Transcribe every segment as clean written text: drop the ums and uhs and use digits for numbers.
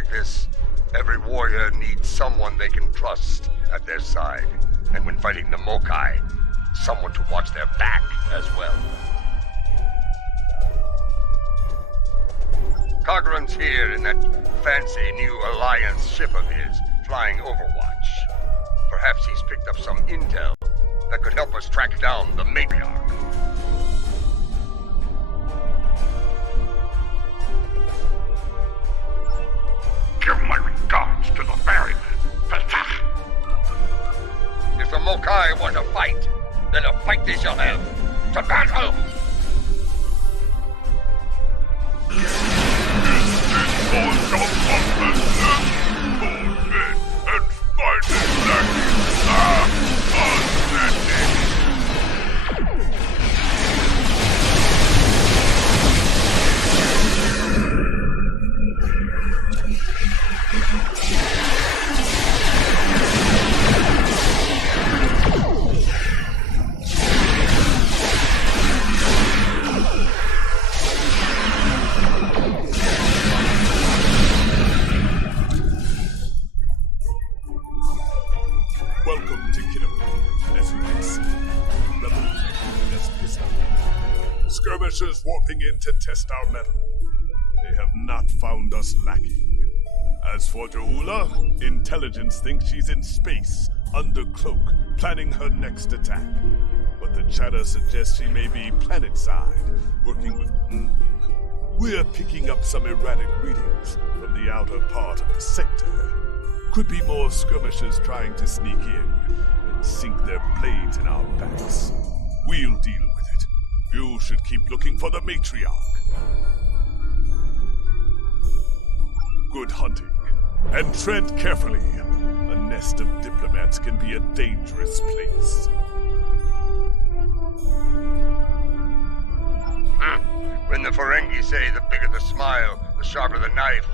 like this, every warrior needs someone they can trust at their side. And when fighting the Mokai, someone to watch their back as well. Cogran's here in that fancy new Alliance ship of his, flying Overwatch. Perhaps he's picked up some intel that could help us track down the matriarch. Give my regards to the ferryman, Pesach. If the Mokai want to fight, then a fight they shall have. To battle! Welcome to Khitomer. As you can see, rebel has pissed. Skirmishers warping in to test our metal. They have not found us lacking. As for Joula, intelligence thinks she's in space, under cloak, planning her next attack. But the chatter suggests she may be planet-side, working with... We're picking up some erratic readings from the outer part of the sector. Could be more skirmishers trying to sneak in and sink their blades in our backs. We'll deal with it. You should keep looking for the matriarch. Good hunting. And tread carefully. A nest of diplomats can be a dangerous place. When the Ferengi say the bigger the smile, the sharper the knife,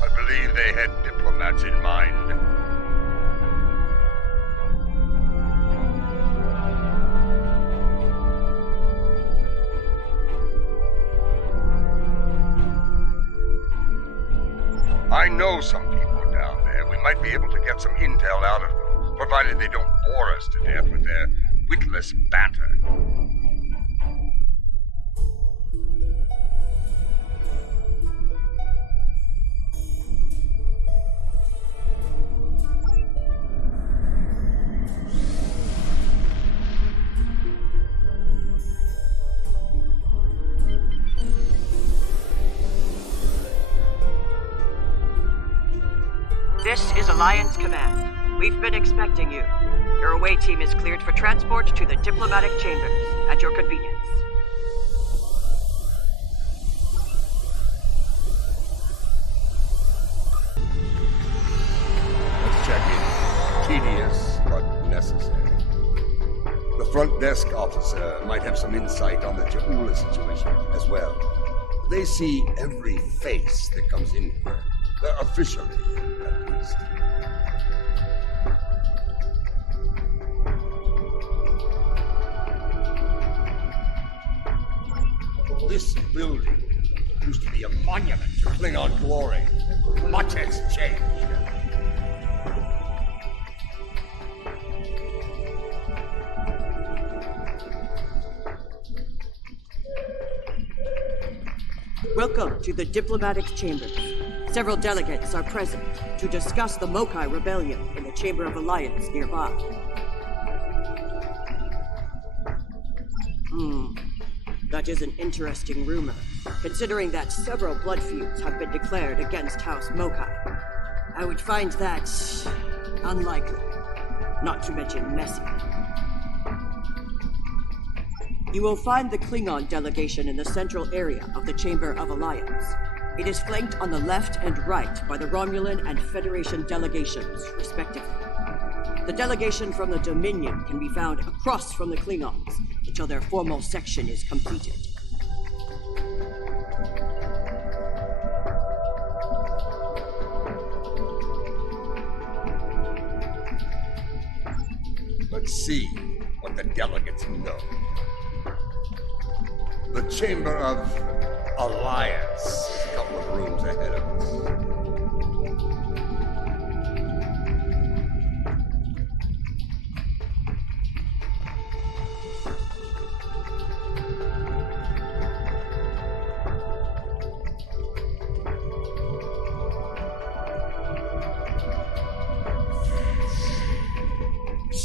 I believe they had diplomats in mind. I know some people down there. We might be able to get some intel out of them, provided they don't bore us to death with their witless banter. This is Alliance Command. We've been expecting you. Your away team is cleared for transport to the diplomatic chambers, at your convenience. Let's check in. Tedious, but necessary. The front desk officer might have some insight on the Jaula situation as well. They see every face that comes in here. Officially, at least. This building used to be a monument to Klingon glory. Much has changed. Welcome to the diplomatic chambers. Several delegates are present to discuss the Mokai rebellion in the Chamber of Alliance nearby. That is an interesting rumor, considering that several blood feuds have been declared against House Mokai. I would find that unlikely, not to mention messy. You will find the Klingon delegation in the central area of the Chamber of Alliance. It is flanked on the left and right by the Romulan and Federation delegations, respectively. The delegation from the Dominion can be found across from the Klingons until their formal section is completed. Let's see what the delegates know. The Chamber of Alliance, a couple of rooms ahead of us.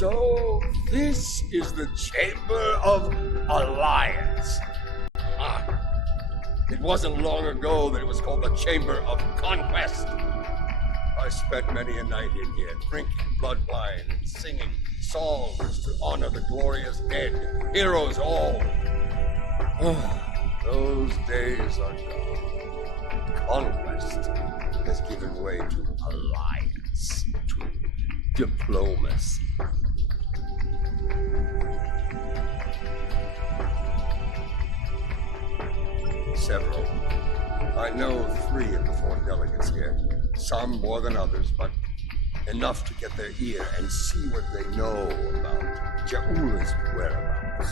So, this is the Chamber of Alliance. Ah, it wasn't long ago that it was called the Chamber of Conquest. I spent many a night in here, drinking blood wine and singing songs to honor the glorious dead, heroes all. Those days are gone. Conquest has given way to alliance, to diplomacy. Several. I know 3 of the 4 delegates here. Some more than others, but enough to get their ear and see what they know about Ja'ula's whereabouts.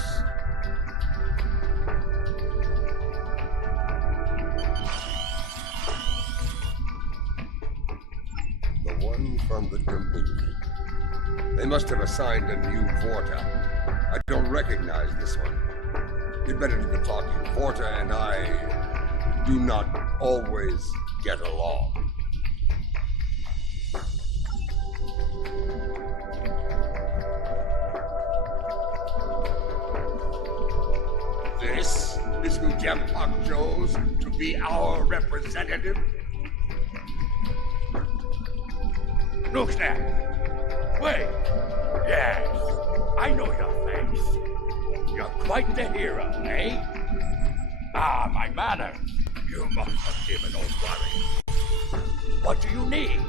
The one from the Dominion. They must have assigned a new Vorta. I don't recognize this one. You'd better do the talking. Vorta and I do not always get along. This is who Jempak chose to be our representative? Look there. Wait. Yes, I know your face. You're quite the hero, eh? Ah, my manners. You must forgive an old worry. What do you need?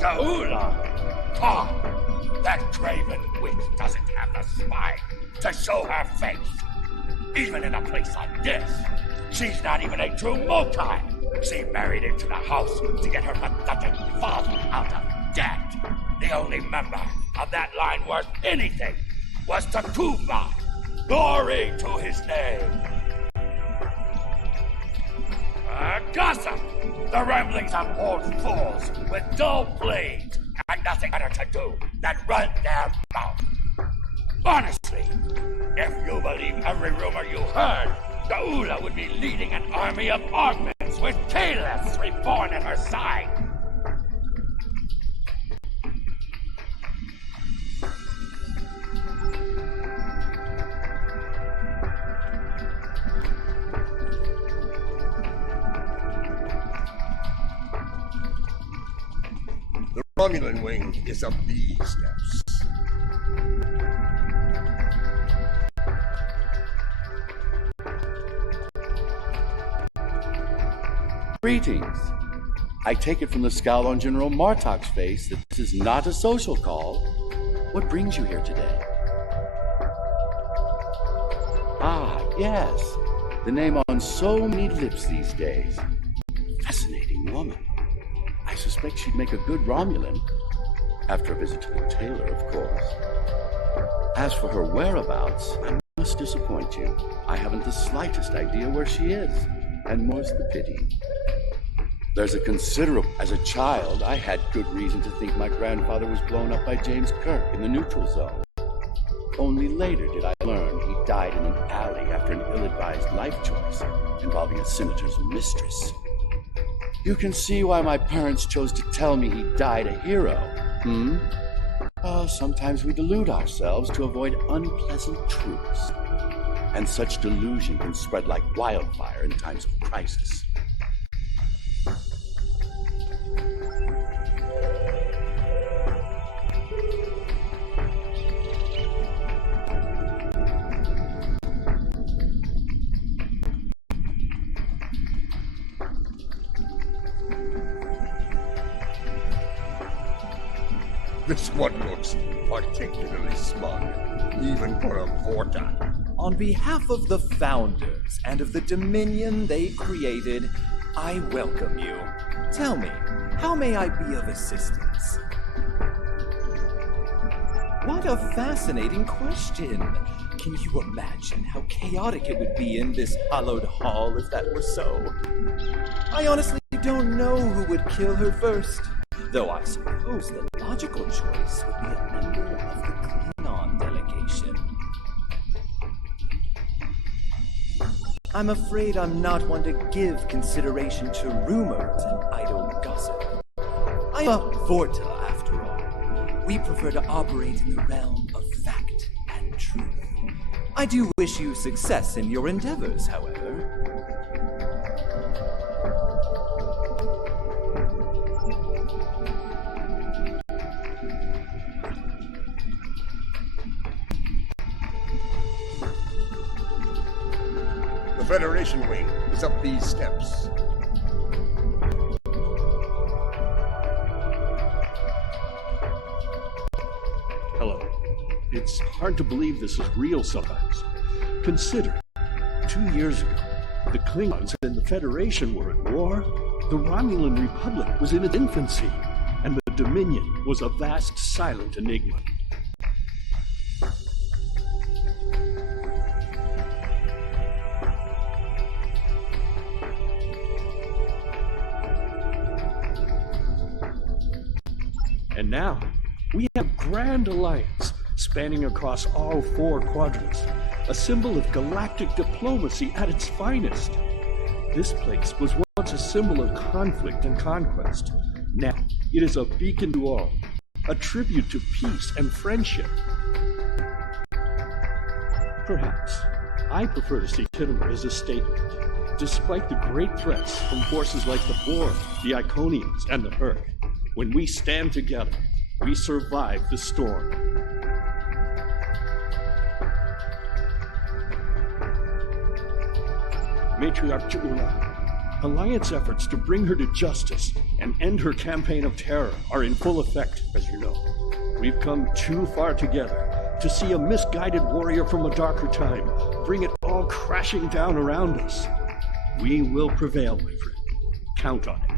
Ja'ula! Ah, that craven witch doesn't have the spine to show her face. Even in a place like this, she's not even a true Mokai. She married into the house to get her pathetic father out of debt. The only member of that line worth anything was Takuma. Glory to his name. Gossip! The ramblings of old fools with dull blades and nothing better to do than run their mouth. Honestly, if you believe every rumor you heard, Ja'ula would be leading an army of augments with caliphs reborn at her side. The Romulan wing is up these steps. Greetings. I take it from the scowl on General Martok's face that this is not a social call. What brings you here today? Ah, yes. The name on so many lips these days. Fascinating woman. I suspect she'd make a good Romulan. After a visit to the tailor, of course. As for her whereabouts, I must disappoint you. I haven't the slightest idea where she is. And more's the pity. There's a considerable... As a child, I had good reason to think my grandfather was blown up by James Kirk in the neutral zone. Only later did I learn he died in an alley after an ill-advised life choice involving a senator's mistress. You can see why my parents chose to tell me he died a hero, sometimes we delude ourselves to avoid unpleasant truths. And such delusion can spread like wildfire in times of crisis. This one looks particularly smug, even for a Vorta. On behalf of the Founders and of the Dominion they created, I welcome you. Tell me, how may I be of assistance? What a fascinating question. Can you imagine how chaotic it would be in this hallowed hall if that were so? I honestly don't know who would kill her first, though I suppose the logical choice would be a member of the Klingon delegation. I'm afraid I'm not one to give consideration to rumors and idle gossip. I'm a Vorta, after all. We prefer to operate in the realm of fact and truth. I do wish you success in your endeavors, however. The Federation wing is up these steps. Hello. It's hard to believe this is real sometimes. Consider, 2 years ago, the Klingons and the Federation were at war. The Romulan Republic was in its infancy, and the Dominion was a vast, silent enigma. And now, we have a grand alliance spanning across all 4 quadrants, a symbol of galactic diplomacy at its finest. This place was once a symbol of conflict and conquest. Now, it is a beacon to all, a tribute to peace and friendship. Perhaps, I prefer to see Khitomer as a statement. Despite the great threats from forces like the Borg, the Iconians, and the Hurk, when we stand together, we survive the storm. Matriarch Ja'ula, Alliance efforts to bring her to justice and end her campaign of terror are in full effect, as you know. We've come too far together to see a misguided warrior from a darker time bring it all crashing down around us. We will prevail, my friend. Count on it.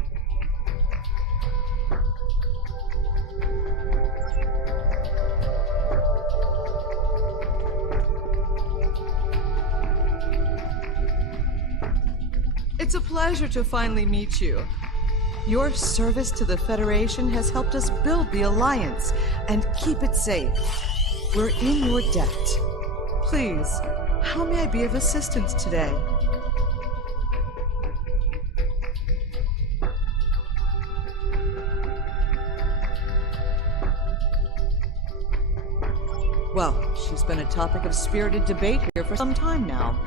It's a pleasure to finally meet you. Your service to the Federation has helped us build the Alliance and keep it safe. We're in your debt. Please, how may I be of assistance today? Well, she's been a topic of spirited debate here for some time now.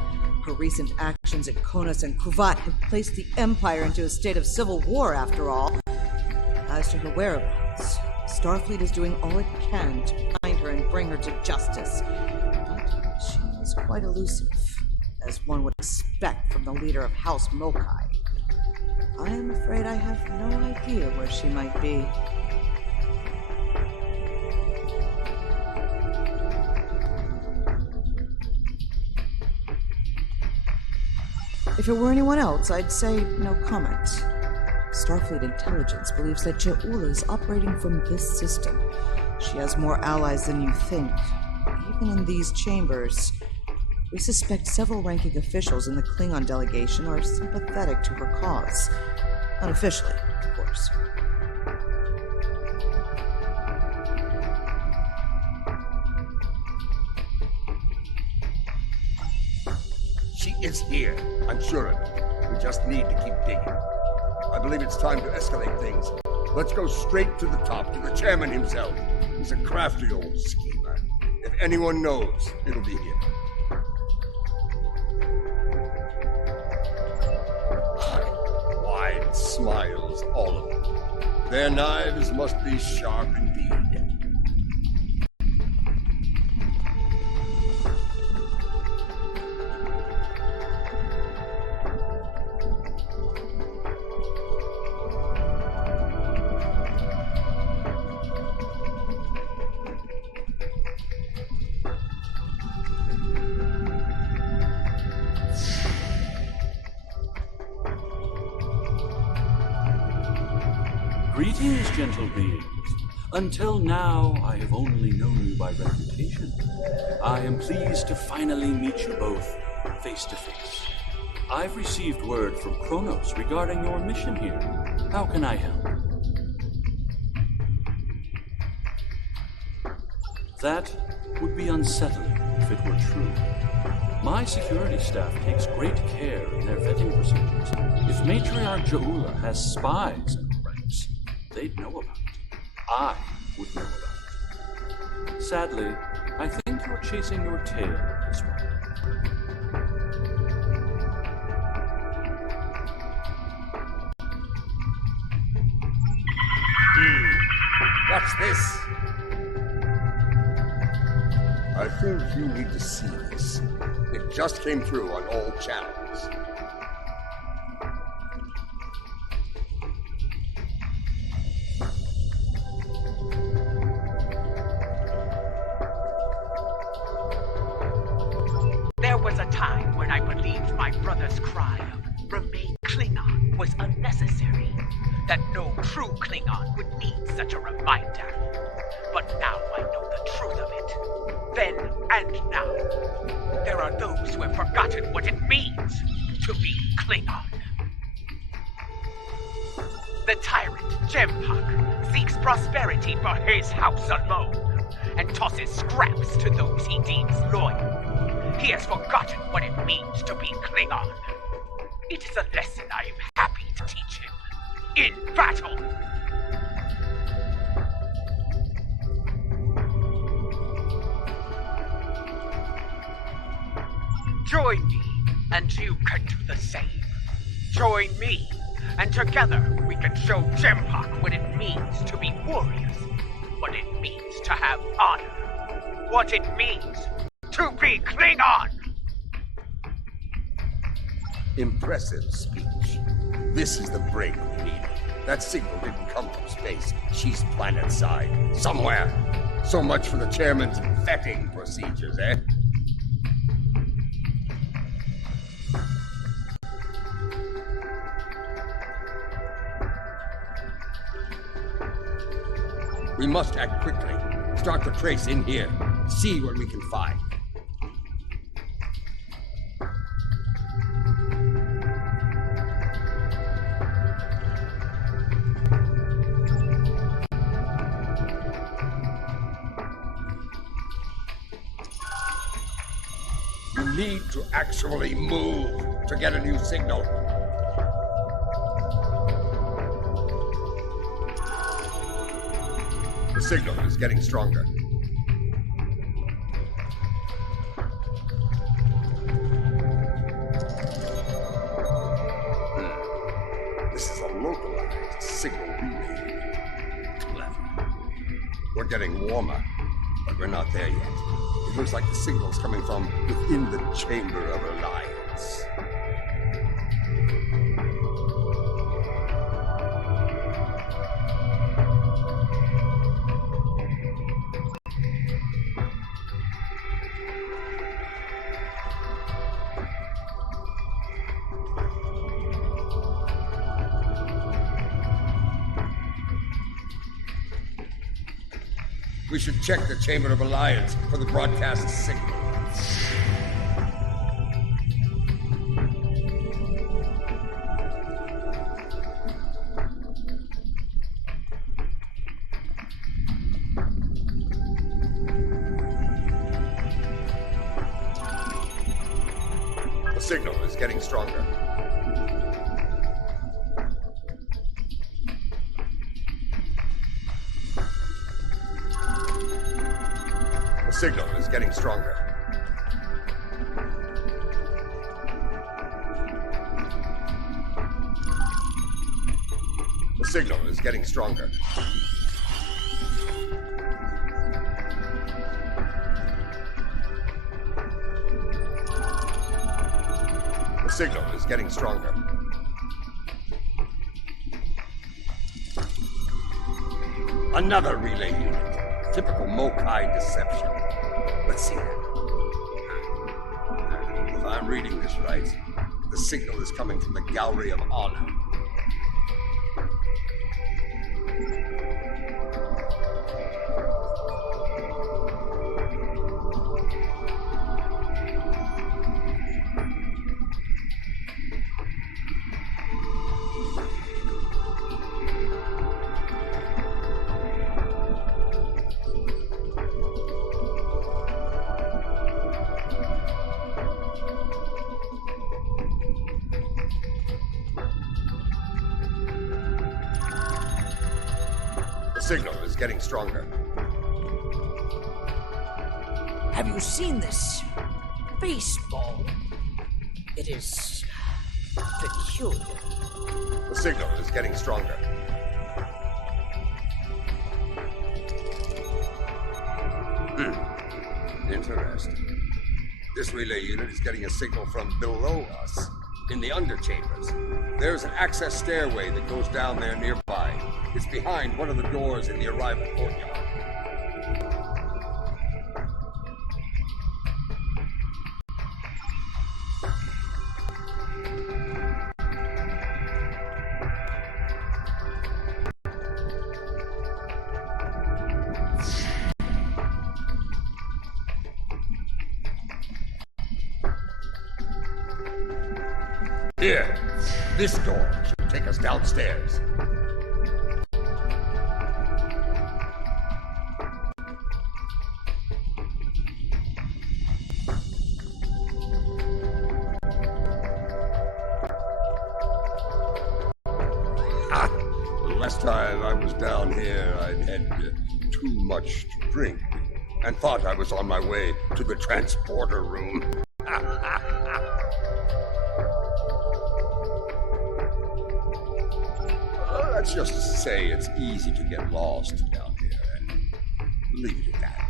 Her recent actions at Konos and Kuvat have placed the Empire into a state of civil war, after all. As to her whereabouts, Starfleet is doing all it can to find her and bring her to justice. But she is quite elusive, as one would expect from the leader of House Mokai. I am afraid I have no idea where she might be. If it were anyone else, I'd say no comment. Starfleet intelligence believes that Ja'ula is operating from this system. She has more allies than you think, even in these chambers. We suspect several ranking officials in the Klingon delegation are sympathetic to her cause. Unofficially, of course. She is here, I'm sure of it. We just need to keep digging. I believe it's time to escalate things. Let's go straight to the top, to the chairman himself. He's a crafty old schemer. If anyone knows, it'll be him. Wide smiles, all of them. Their knives must be sharp indeed. Greetings, gentle beings. Until now, I have only known you by reputation. I am pleased to finally meet you both face to face. I've received word from Kronos regarding your mission here. How can I help? That would be unsettling if it were true. My security staff takes great care in their vetting procedures. If Matriarch Jaula has spies in the ranks, they'd know about it. I would know about it. Sadly, I think you're chasing your tail at this one. What's this? I think you need to see this. It just came through on all channels. There was a time when I believed my brother's cry of "Remain Klingon" was unnecessary, that no true Klingon would need such a reminder. But now I know the truth of it. Then and now, there are those who have forgotten what it means to be Klingon. The tyrant, Jempak, seeks prosperity for his house alone, and tosses scraps to those he deems loyal. He has forgotten what it means to be Klingon. It is a lesson I am happy to teach him. In battle! Join me, and you can do the same. Join me, and together we can show Jempak what it means to be warriors, what it means to have honor, what it means to be Klingon! Impressive speech. This is the break we need. That signal didn't come from space. She's planet-side. Somewhere. So much for the chairman's vetting procedures, eh? We must act quickly. Start the trace in here. See what we can find. You need to actually move to get a new signal. The signal is getting stronger. This is a localized signal relay. Clever. We're getting warmer, but we're not there yet. It looks like the signal's coming from within the Chamber of Alliance. We should check the Chamber of Alliance for the broadcast signal. The signal is getting stronger. The signal is getting stronger. The signal is getting stronger. The signal is getting stronger. Another relay unit. Typical Mokai deception. Let's see. If I'm reading this right, the signal is coming from the Gallery of Honor. signal is getting stronger. Have you seen this baseball? It is peculiar. The signal is getting stronger. Interesting. This relay unit is getting a signal from below us, in the underchambers. There's an access stairway that goes down there nearby. It's behind one of the doors in the arrival courtyard. Here, this door should take us downstairs. The last time I was down here, I'd had too much to drink and thought I was on my way to the transporter room. Let's just say it's easy to get lost down here and leave it at that.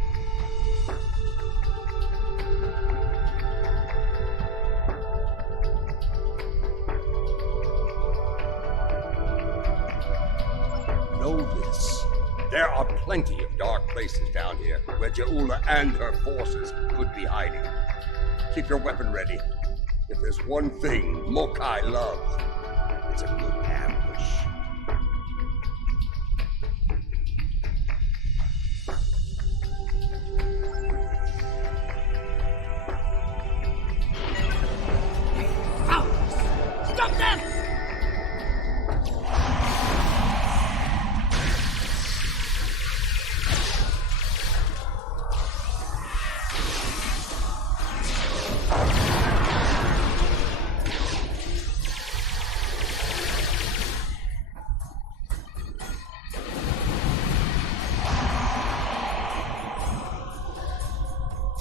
Know this. There are plenty of dark places down here where Jaula and her forces could be hiding. Keep your weapon ready. If there's one thing Mokai loves, it's a good ambush.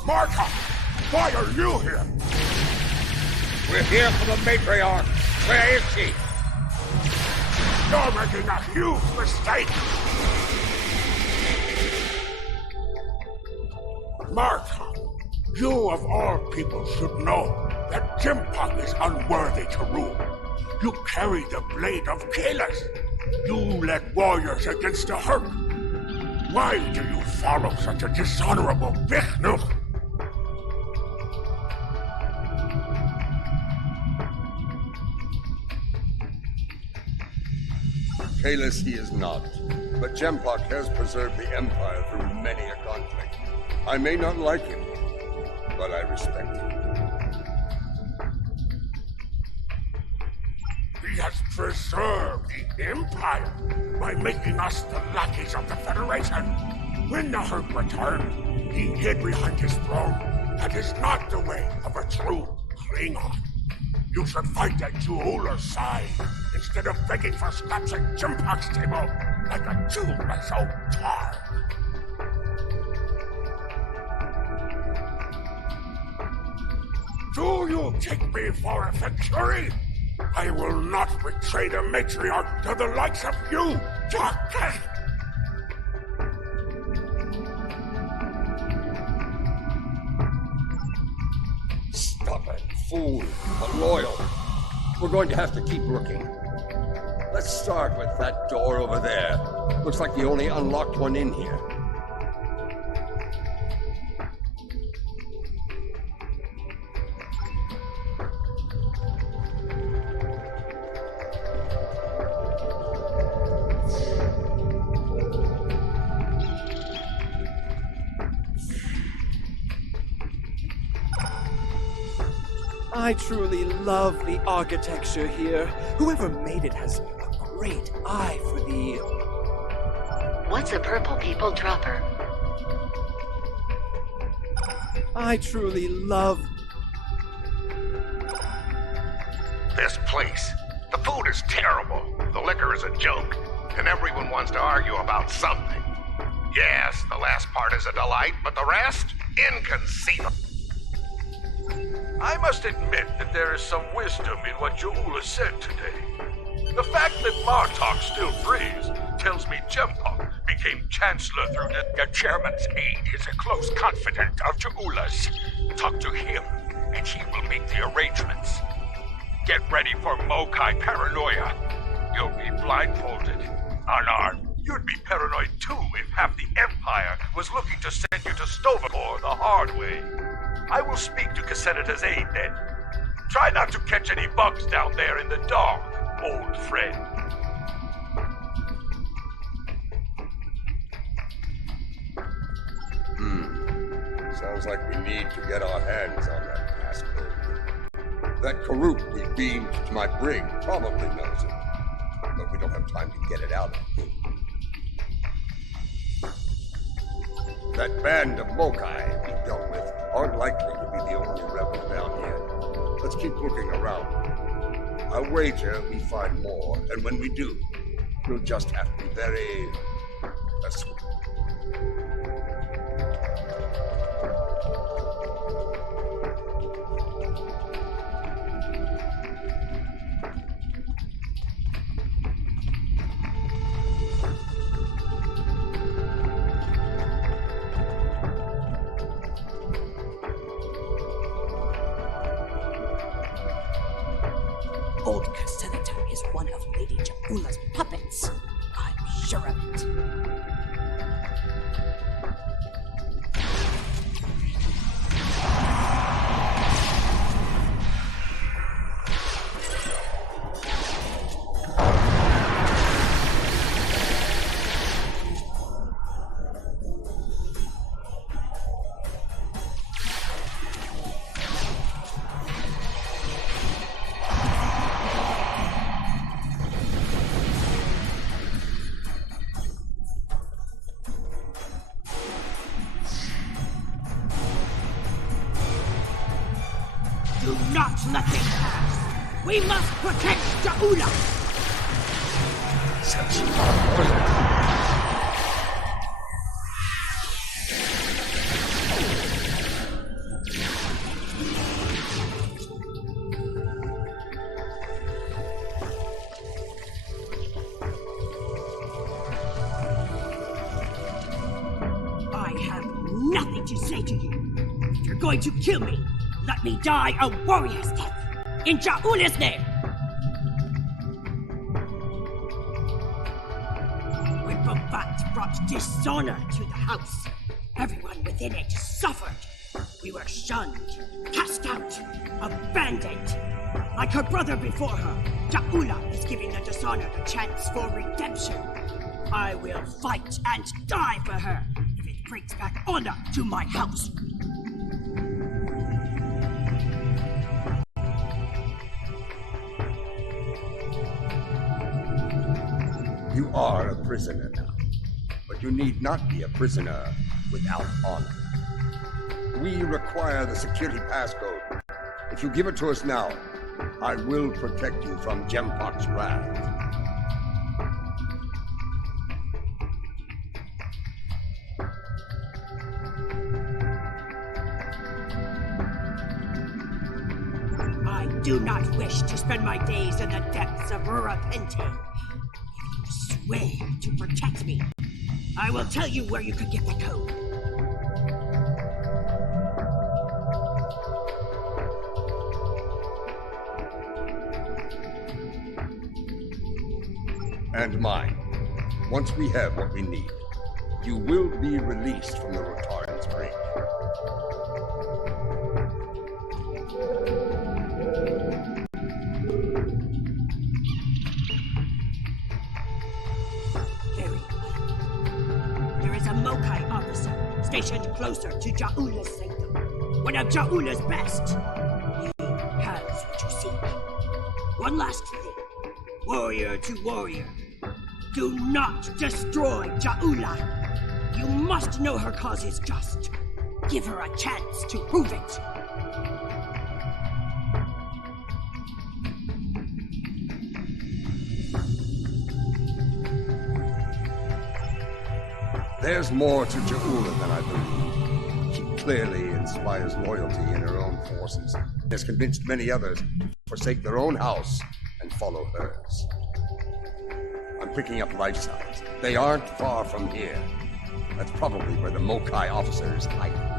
Martha, why are you here? We're here for the matriarch. Where is she? You're making a huge mistake. Martha, you of all people should know that Jimpak is unworthy to rule. You carry the blade of Kalis. You led warriors against the Hurk. Why do you follow such a dishonorable Bichnuch? Kalis he is not, but Jempak has preserved the Empire through many a conflict. I may not like him, but I respect him. He has preserved the Empire by making us the lackeys of the Federation. When the Hurk returned, he hid behind his throne. That is not the way of a true Klingon. You should fight at Juula's side instead of begging for scraps at Jimpak's table like a toothless old tar. Do you take me for a Venturi? I will not betray the matriarch to the likes of you, Doctor! Stubborn fool, but loyal. We're going to have to keep looking. Let's start with that door over there. Looks like the only unlocked one in here. I truly love the architecture here. Whoever made it has a great eye for the... What's a purple people dropper? I truly love... This place. The food is terrible. The liquor is a joke. and everyone wants to argue about something. Yes, the last part is a delight, but the rest? Inconceivable. I must admit that there is some wisdom in what Ja'ula said today. The fact that Martok still breathes tells me Jempok became Chancellor through The chairman's aide is a close confidant of Ja'ula's. Talk to him, and he will make the arrangements. Get ready for Mokai paranoia. You'll be blindfolded, unarmed. You'd be paranoid too if half the Empire was looking to send you to Stovapor the hard way. I will speak to Casenata's aide then. Try not to catch any bugs down there in the dark, old friend. Sounds like we need to get our hands on that passcode. That Karuk we beamed to my brig probably knows it, but we don't have time to get it out of him. That band of Mokai we dealt with aren't likely to be the only rebels down here. Let's keep looking around. I wager we find more, and when we do, we'll just have to be very... Old Casenata is one of Lady Ja'ula's puppets. I'm sure of it. Do not let this pass! We must protect Ja'ula! I have nothing to say to you. If you're going to kill me, let me die a warrior's death, in Ja'ula's name! When Bobat brought dishonor to the house, everyone within it suffered. We were shunned, cast out, abandoned. Like her brother before her, Ja'ula is giving the dishonored a chance for redemption. I will fight and die for her if it brings back honor to my house. You are a prisoner now, but you need not be a prisoner without honor. We require the security passcode. If you give it to us now, I will protect you from Jempok's wrath. I do not wish to spend my days in the depths of Urapente. If you swear to protect me, I will tell you where you could get the code. And mine. Once we have what we need, you will be released from the Rotardian's brig. Very well. There is a Mokai officer stationed closer to Ja'ula's sanctum. One of Ja'ula's best. He has what you seek. One last thing. Warrior to warrior. Do not destroy Ja'ula. You must know her cause is just. Give her a chance to prove it. There's more to Ja'ula than I believe. She clearly inspires loyalty in her own forces, and has convinced many others to forsake their own house and follow hers. I'm picking up life signs. They aren't far from here. That's probably where the Mokai officer is hiding.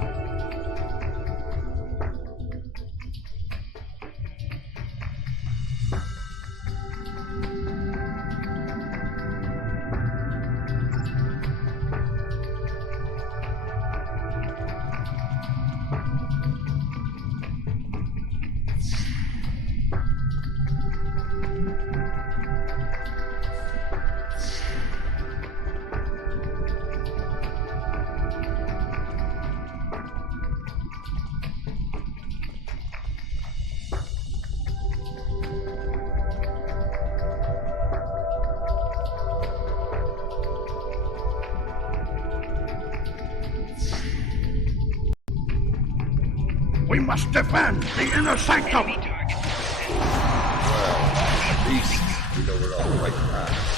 We must defend the inner sanctum! Well, at least we know we're on the right path.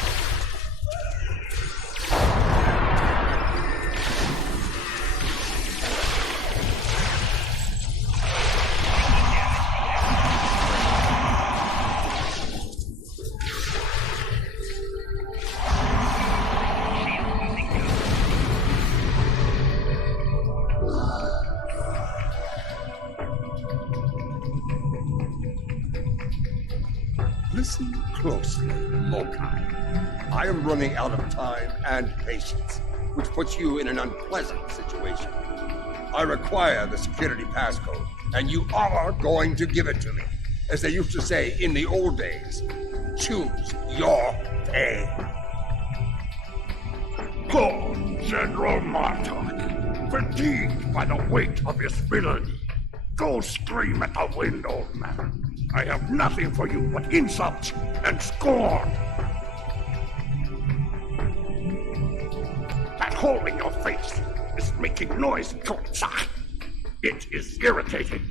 Listen closely, Mokai. I am running out of time and patience, which puts you in an unpleasant situation. I require the security passcode, and you are going to give it to me. As they used to say in the old days, choose your pay. Go, General Martok. Fatigued by the weight of his villainy. Go scream at the wind, old man. I have nothing for you but insults and scorn. That hole in your face is making noise, Kotsak. It is irritating.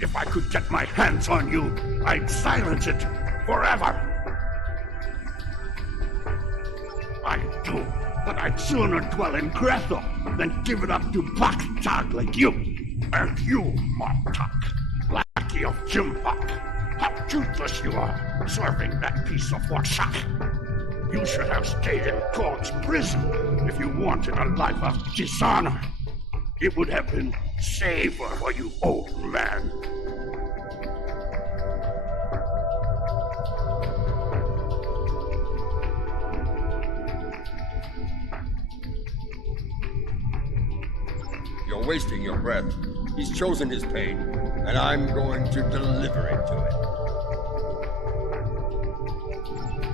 If I could get my hands on you, I'd silence it forever. I do, but I'd sooner dwell in Grethel than give it up to Baktag like you. And you, Martok, lackey of Jimpak. How toothless you are, serving that piece of workshop. You should have stayed in God's prison if you wanted a life of dishonor. It would have been safer for you, old man. You're wasting your breath. He's chosen his pain, and I'm going to deliver it to him.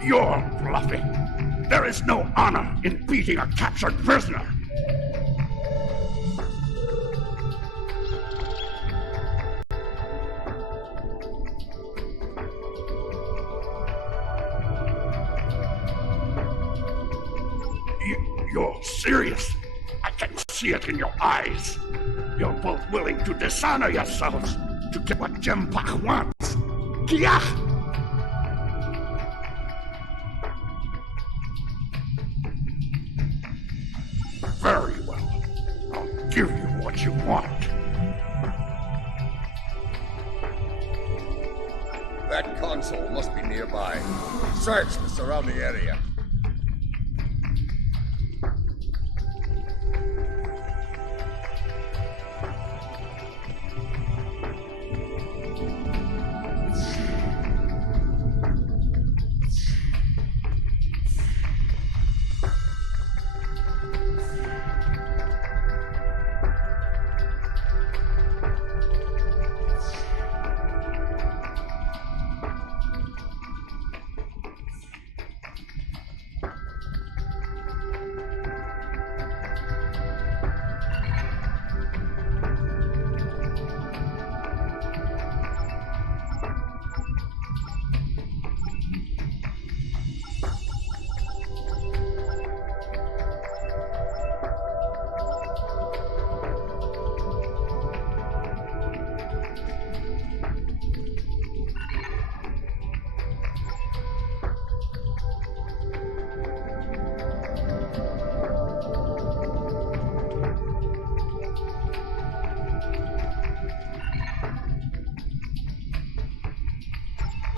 You're bluffing. There is no honor in beating a captured prisoner. You're serious. I can see it in your eyes. You're both willing to dishonor yourselves to get what Jimpak wants. Kiach! Very well. I'll give you what you want. That console must be nearby. Search the surrounding area.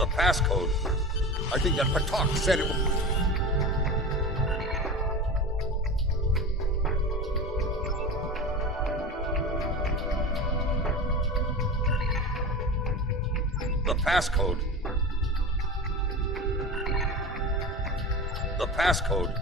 The passcode. I think that Patak said it was... The passcode. The passcode.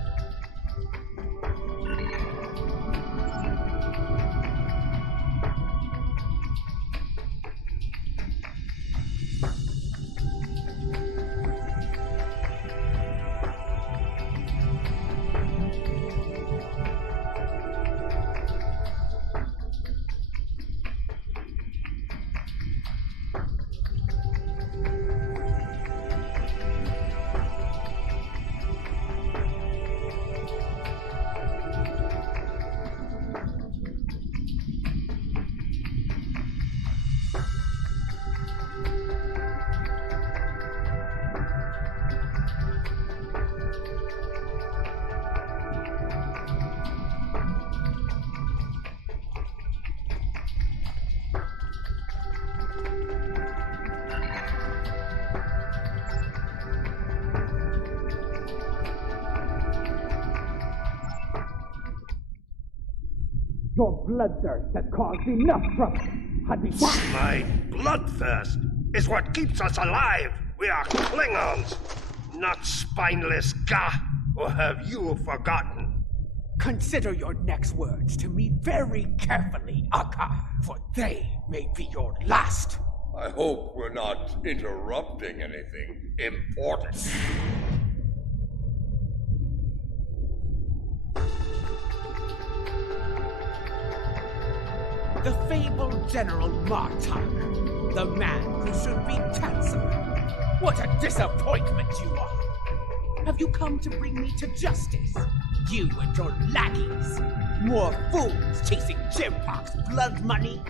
Your bloodthirst has caused enough trouble. I'd be fine. My bloodthirst is what keeps us alive. We are Klingons, not spineless Ga. Or have you forgotten? Consider your next words to me very carefully, Akka, for they may be your last. I hope we're not interrupting anything important. The fabled General Martok, the man who should be Chancellor. What a disappointment you are! Have you come to bring me to justice? You and your lackeys, more fools chasing Jimpock's blood money?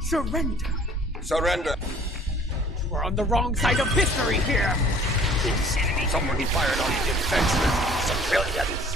Surrender. Surrender. You are on the wrong side of history here. Somebody fired on defenseless civilians.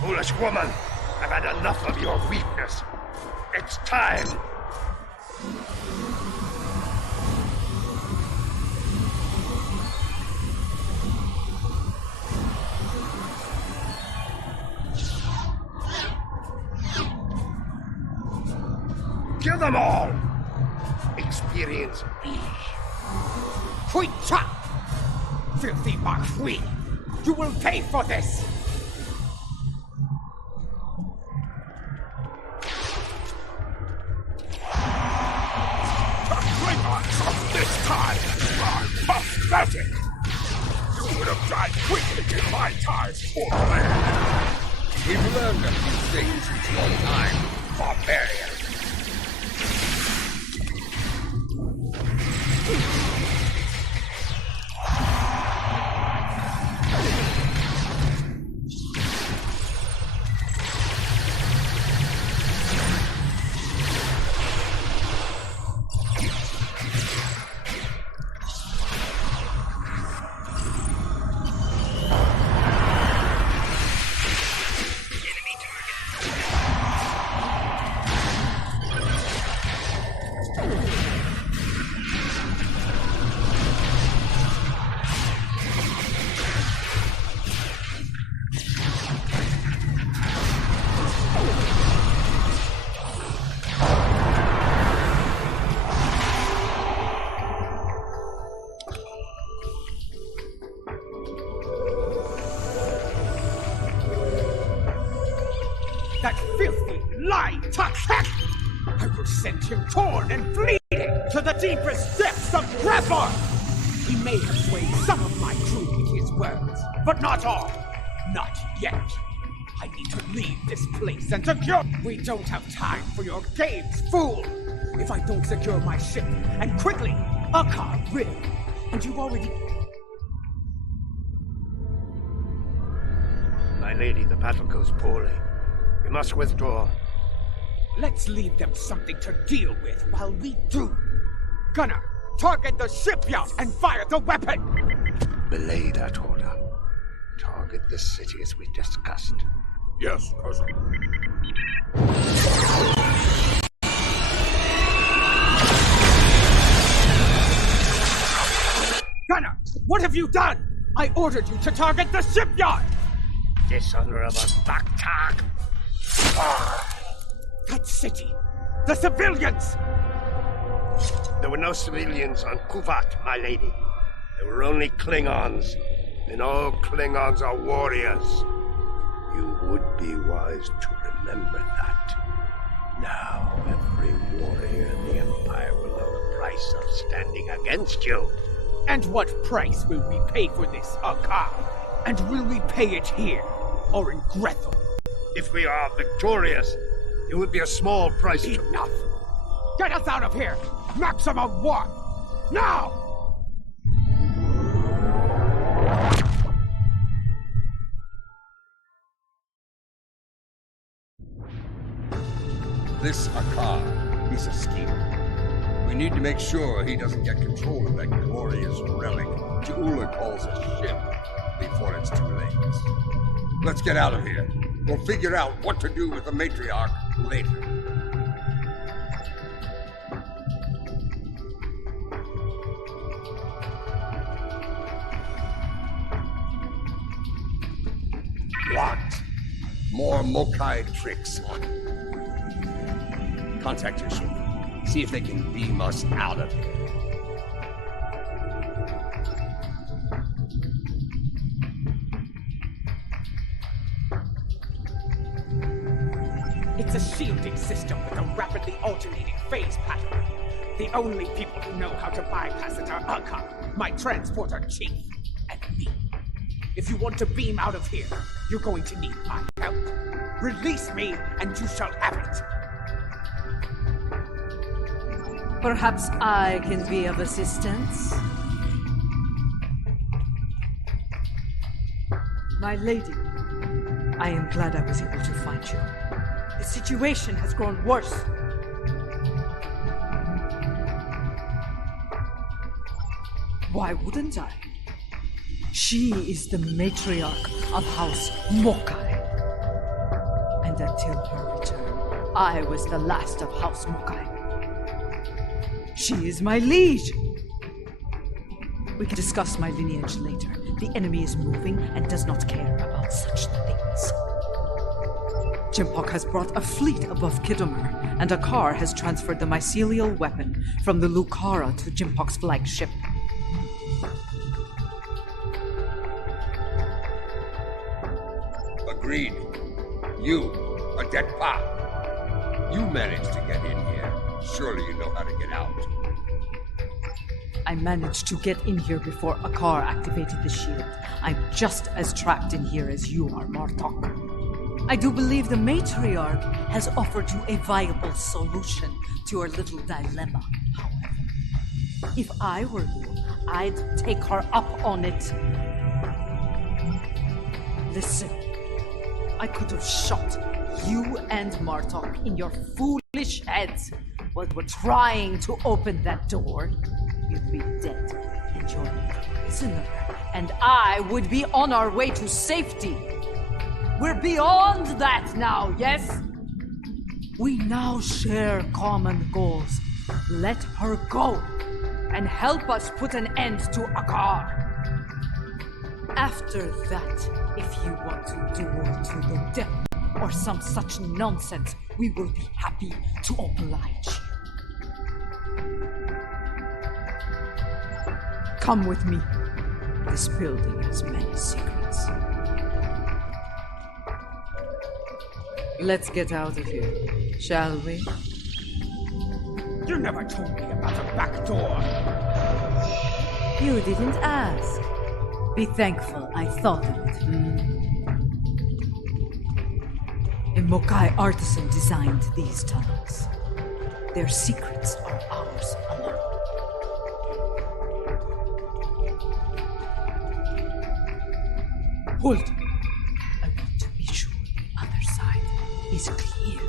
Foolish woman, I've had enough of your weakness. It's time. Kill them all! Experience B. Hui Cha! Filthy Marquis! You will pay for this! This time are pathetic! You would have died quickly in my time, poor man! We've learned a few things since your time, barbarian. will send him torn and bleeding to the deepest depths of Grethor! He may have swayed some of my crew with his words, but not all. Not yet. I need to leave this place and secure. We don't have time for your games, fool! If I don't secure my ship, and quickly, Akar will. And you've already... My lady, the battle goes poorly. We must withdraw. Let's leave them something to deal with while we do. Gunner, target the shipyard and fire the weapon! Belay that order. Target the city as we discussed. Yes, cousin. Gunner, what have you done? I ordered you to target the shipyard! Dishonorable Baktak! That city! The civilians! There were no civilians on Kuvat, my lady. There were only Klingons. And all Klingons are warriors. You would be wise to remember that. Now, every warrior in the Empire will know the price of standing against you. And what price will we pay for this, Akar? And will we pay it here, or in Grethel? If we are victorious, it would be a small price. Enough! Get us out of here! Maximum warp! Now! This Akar, he's a schemer. We need to make sure he doesn't get control of that glorious relic Jaula calls a ship before it's too late. Let's get out of here. We'll figure out what to do with the matriarch later. What? More Mokai tricks. Contact your ship. See if they can beam us out of here. It's a shielding system with a rapidly alternating phase pattern. The only people who know how to bypass it are Akar, my transporter chief, and me. If you want to beam out of here, you're going to need my help. Release me, and you shall have it. Perhaps I can be of assistance? My lady, I am glad I was able to find you. The situation has grown worse. Why wouldn't I? She is the matriarch of House Mokai. And until her return, I was the last of House Mokai. She is my liege. We can discuss my lineage later. The enemy is moving and does not care about such things. Jimpok has brought a fleet above Khitomer, and Akar has transferred the mycelial weapon from the Lucara to Jimpok's flagship. Agreed. You, a Detpa. You managed to get in here. Surely you know how to get out. I managed to get in here before Akar activated the shield. I'm just as trapped in here as you are, Martok. I do believe the matriarch has offered you a viable solution to your little dilemma, however. If I were you, I'd take her up on it. Listen, I could have shot you and Martok in your foolish heads while you were trying to open that door. You'd be dead, and you're a prisoner, and I would be on our way to safety. We're beyond that now, yes? We now share common goals. Let her go, and help us put an end to Akar. After that, if you want to duel to the death or some such nonsense, we will be happy to oblige you. Come with me. This building has many secrets. Let's get out of here, shall we? You never told me about a back door. You didn't ask. Be thankful I thought of it. A Mokai artisan designed these tunnels. Their secrets are ours alone. Hold. I want to be sure the other side is clear.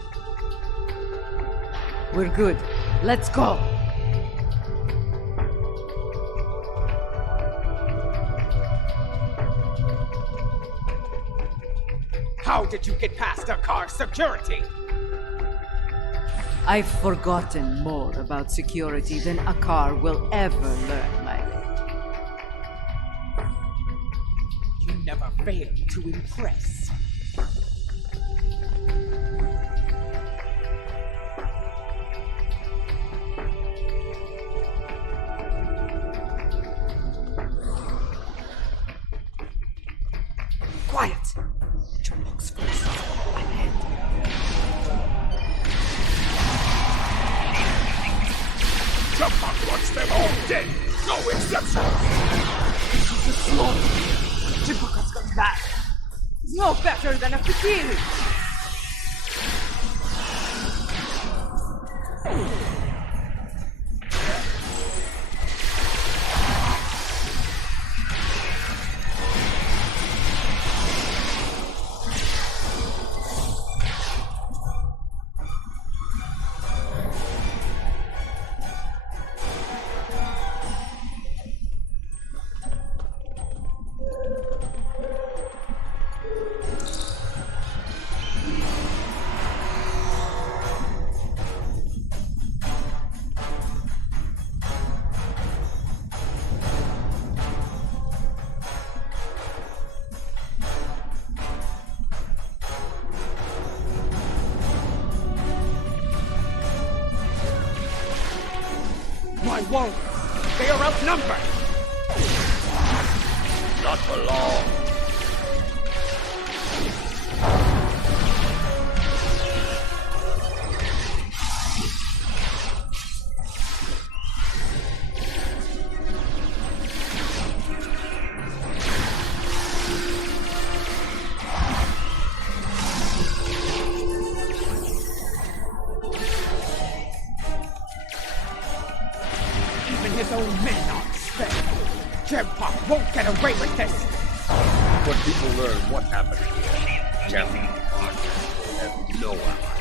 We're good. Let's go. How did you get past the car's security? I've forgotten more about security than a car will ever learn, my lady. You never failed to impress. Quiet! Jumbox first. I'm ahead. Jump wants them all dead! No exception! This is slaughter. Jumbox got back. He's no better than a fakir. I won't. They are outnumbered. Not for long. His own men aren't spared. Jempok won't get away with this. When people learn what happened here, Jempok has no ally.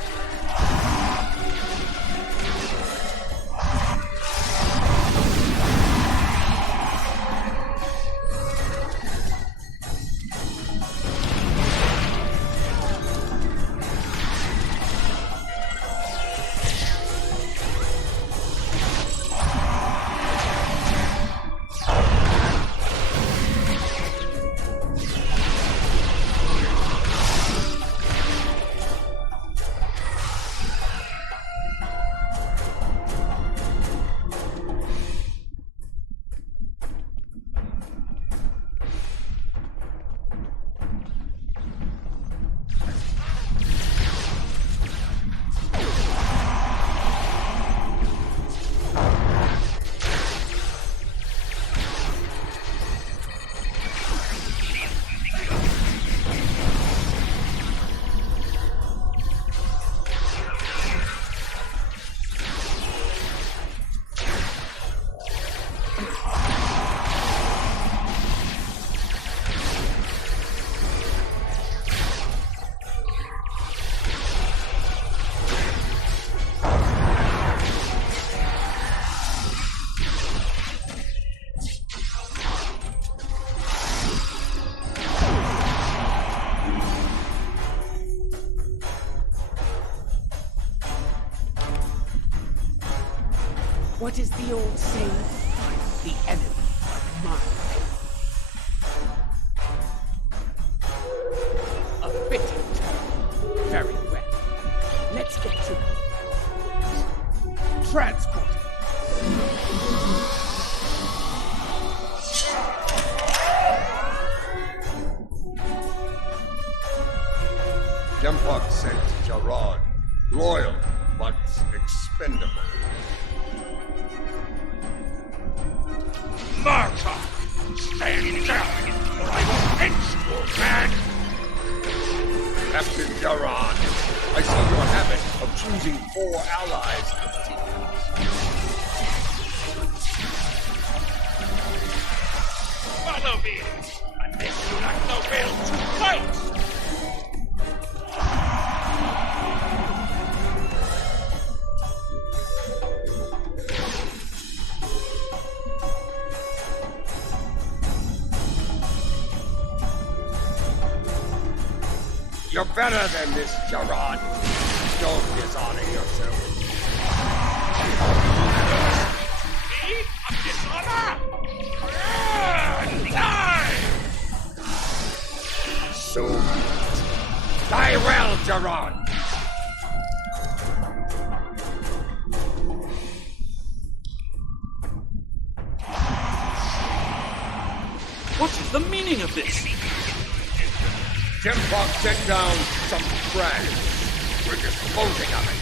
What is the old saying? The enemy of mine. A fitting term. Very well. Let's get to it. Transport. Jempok sent Jarrod, loyal but expendable. Martha! Stand down, or I will pinch you, old man! Captain Jaron, I see your habit of choosing 4 allies continues. Follow me, unless you like the will to fight! You're better than this, Jaron. Don't dishonor yourself. Me? A dishonor? Die! So, die well, Jaron. What is the meaning of this? Jim Fox sent down some trash. We're disposing of it.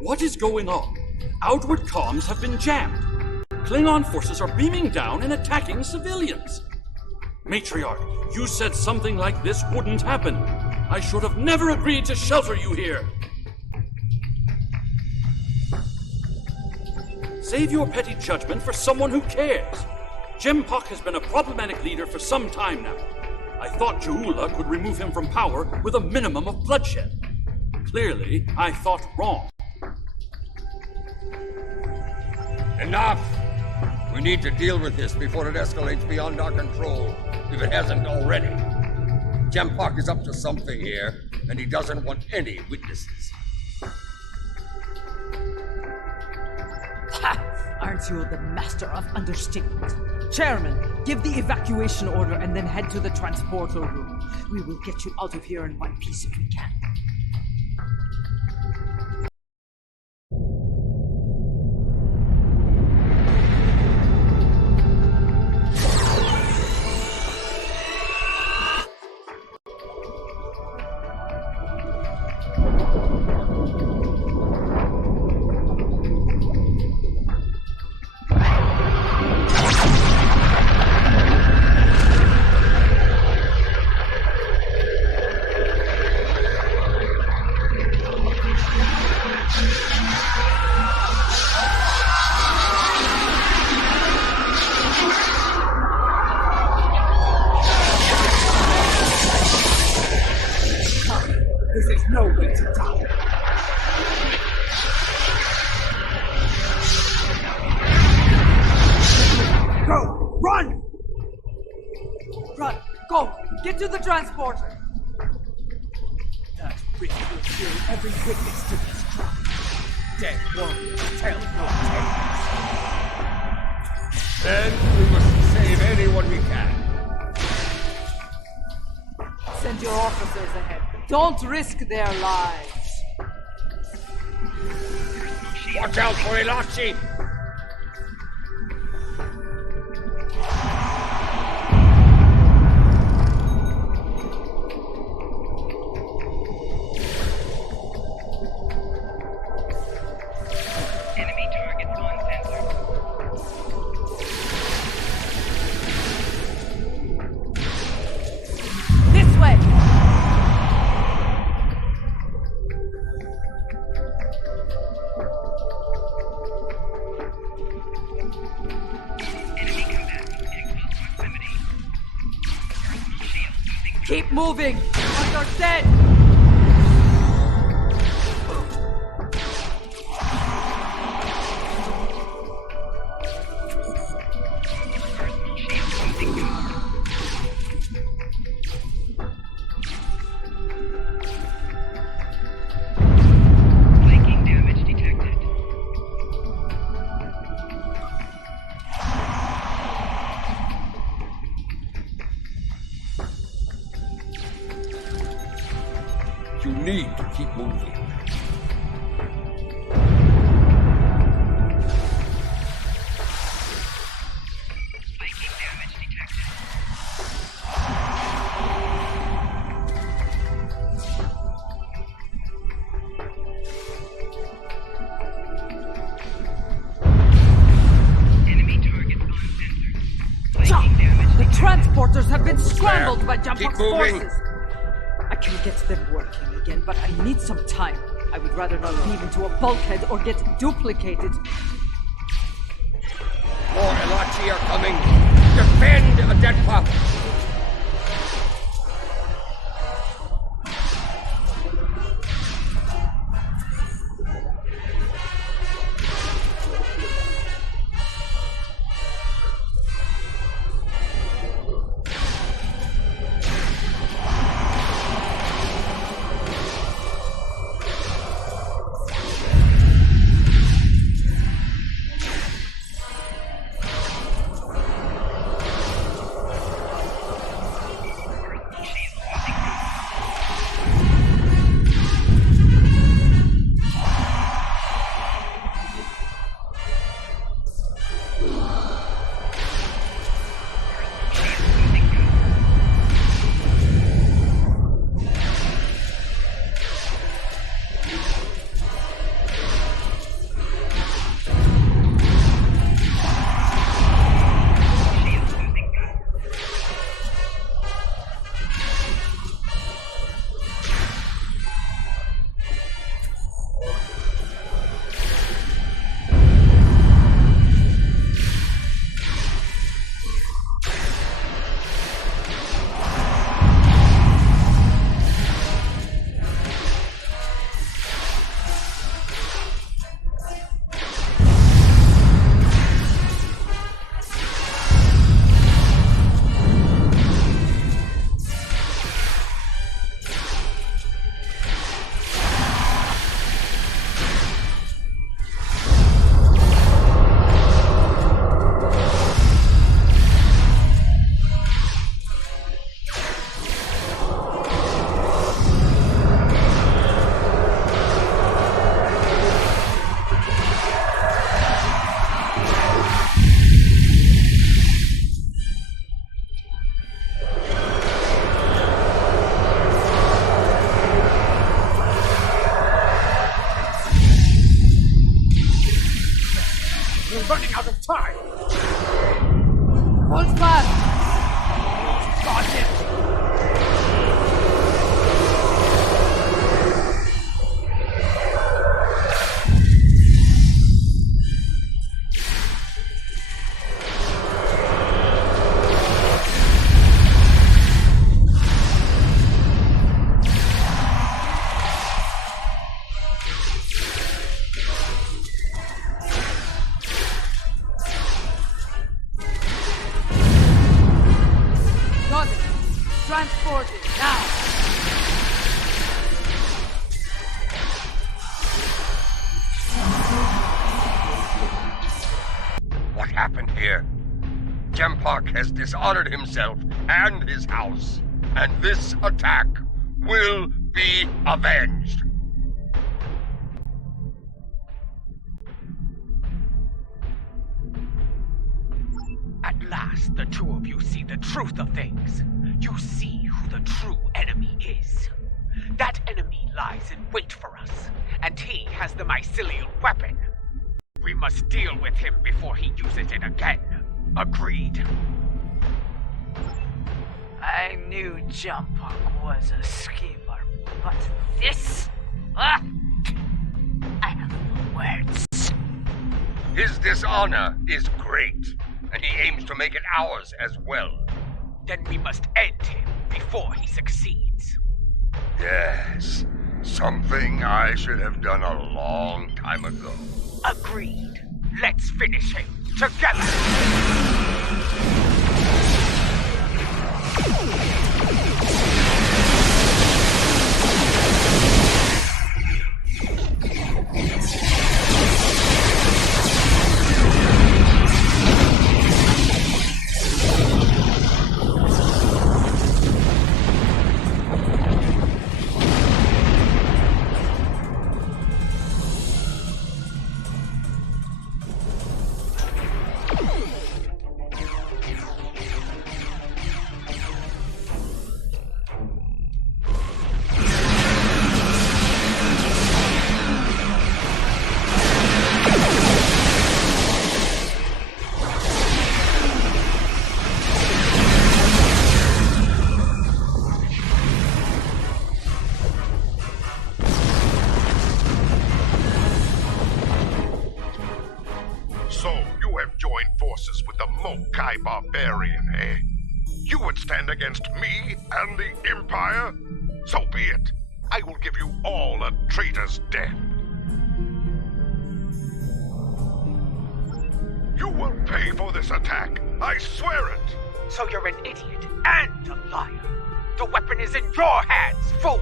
What is going on? Outward comms have been jammed. Klingon forces are beaming down and attacking civilians. Matriarch, you said something like this wouldn't happen. I should have never agreed to shelter you here. Save your petty judgment for someone who cares. Jempok has been a problematic leader for some time now. I thought Ja'ula could remove him from power with a minimum of bloodshed. Clearly, I thought wrong. Enough! We need to deal with this before it escalates beyond our control, if it hasn't already. Jempok is up to something here, and he doesn't want any witnesses. Ha! Aren't you the master of understatement? Chairman, give the evacuation order and then head to the transporter room. We will get you out of here in one piece if we can. This is no way to die. Go! Run! Run! Go! Get to the transporter! That witch will kill every witness to this crime. Dead warriors tell no tales. Then we must save anyone we can. Send your officers ahead. Don't risk their lives. Watch out for Elachi! Enemy targets on sensor. This way! Keep moving! Understand? Flanking damage detected. You need to keep moving. Flanking damage detected. The transporters have been scrambled by Jump Keep Puck's moving. forces. I can get them working again, but I need some time. I would rather not weave into a bulkhead or get duplicated. More Elachi are coming. Defend a dead pup. Running out of time! Hold fast! Got it! Got it! Transported, now! What happened here? Jempak has dishonored himself and his house, and this attack will be avenged. At last, the two of you see the truth of things. You see who the true enemy is. That enemy lies in wait for us, and he has the mycelial weapon. We must deal with him before he uses it again. Agreed? I knew Jumpuck was a schemer, but this? I have no words. His dishonor is great, and he aims to make it ours as well. Then we must end him before he succeeds. Yes, something I should have done a long time ago. Agreed. Let's finish him together! barbarian, eh? You would stand against me and the Empire? So be it. I will give you all a traitor's death. You will pay for this attack. I swear it. So you're an idiot and a liar. The weapon is in your hands, fool!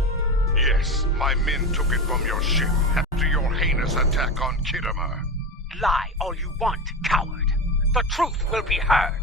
Yes, my men took it from your ship after your heinous attack on Khitomer. Lie all you want, coward. The truth will be heard.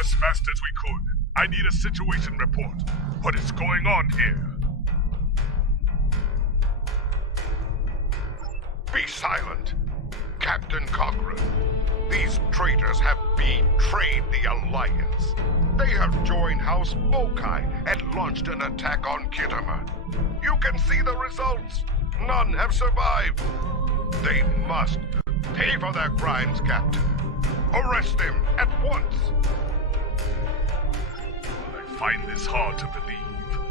As fast as we could. I need a situation report. What is going on here? Be silent. Captain Cochrane. These traitors have betrayed the Alliance. They have joined House Mokai and launched an attack on Khitomer. You can see the results. None have survived. They must pay for their crimes, Captain. Arrest them at once. I find this hard to believe.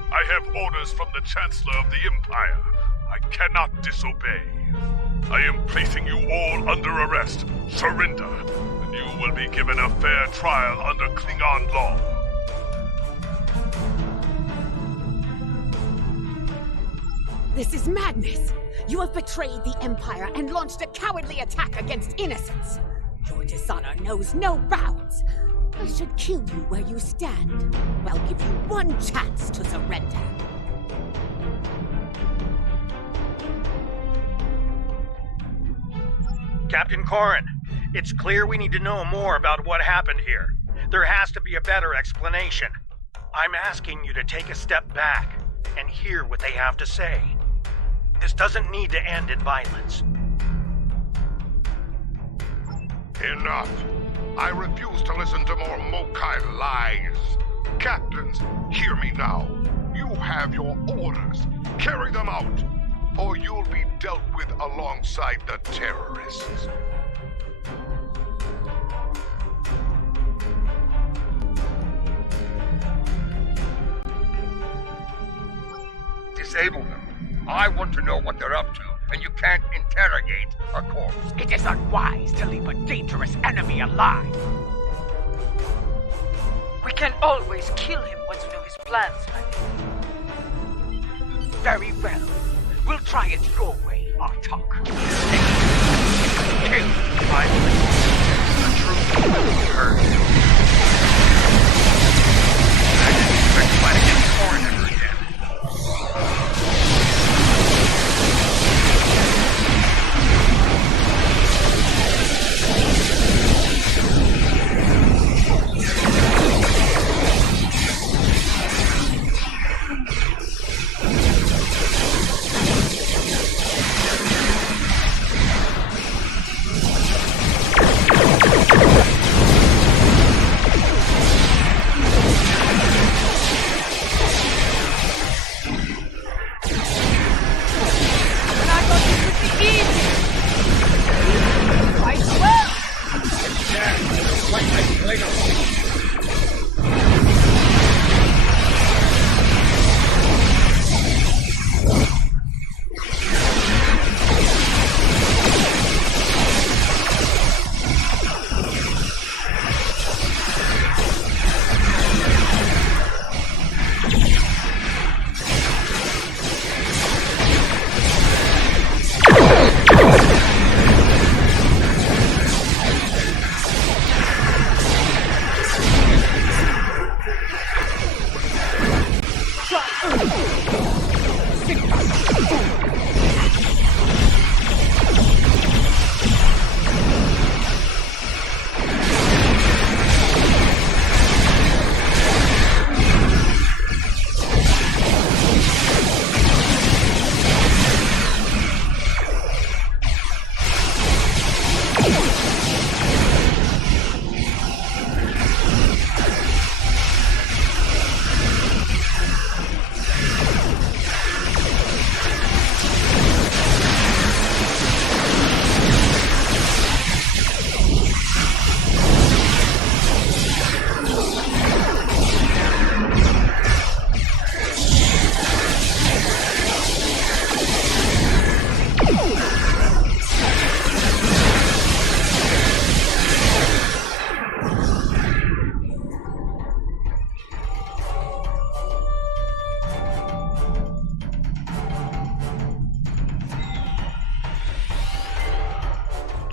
I have orders from the Chancellor of the Empire. I cannot disobey. I am placing you all under arrest. Surrender, and you will be given a fair trial under Klingon law. This is madness! You have betrayed the Empire and launched a cowardly attack against innocents! Your dishonor knows no bounds! I should kill you where you stand. I'll give you one chance to surrender. Captain Corrin, it's clear we need to know more about what happened here. There has to be a better explanation. I'm asking you to take a step back and hear what they have to say. This doesn't need to end in violence. Enough. I refuse to listen to more Mokai lies. Captains, hear me now. You have your orders. Carry them out, or you'll be dealt with alongside the terrorists. Disable them. I want to know what they're up to, and you can't interrogate a corpse. It is unwise to leave a dangerous enemy alive. We can always kill him once we know his plans, honey. Very well. We'll try it your way, Artok. Kill. I believe the truth will be heard. I didn't expect to fight against Corrin ever again.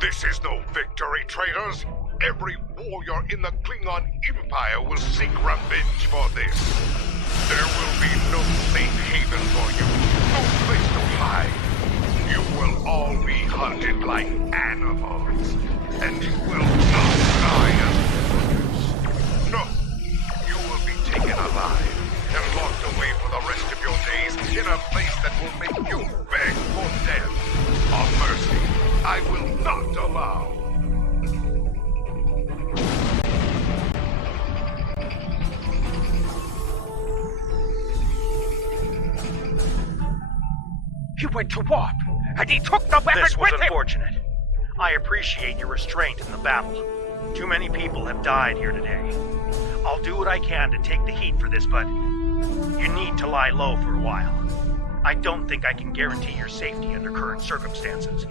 This is no victory, traitors. Every warrior in the Klingon Empire will seek revenge for this. There will be no safe haven for you, no place to hide. You will all be hunted like animals, and you will not die as warriors. No, you will be taken alive and locked away for the rest of your days in a place that will make you beg for death. A mercy I will not allow. He went to warp, and he took the weapon This was with him! unfortunate. I appreciate your restraint in the battle. Too many people have died here today. I'll do what I can to take the heat for this, but you need to lie low for a while. I don't think I can guarantee your safety under current circumstances.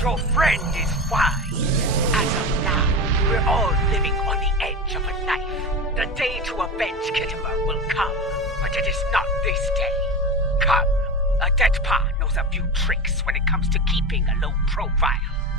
Your friend is wise. As of now, we're all living on the edge of a knife. The day to avenge Khitomer will come, but it is not this day. Come, a dead pa knows a few tricks when it comes to keeping a low profile.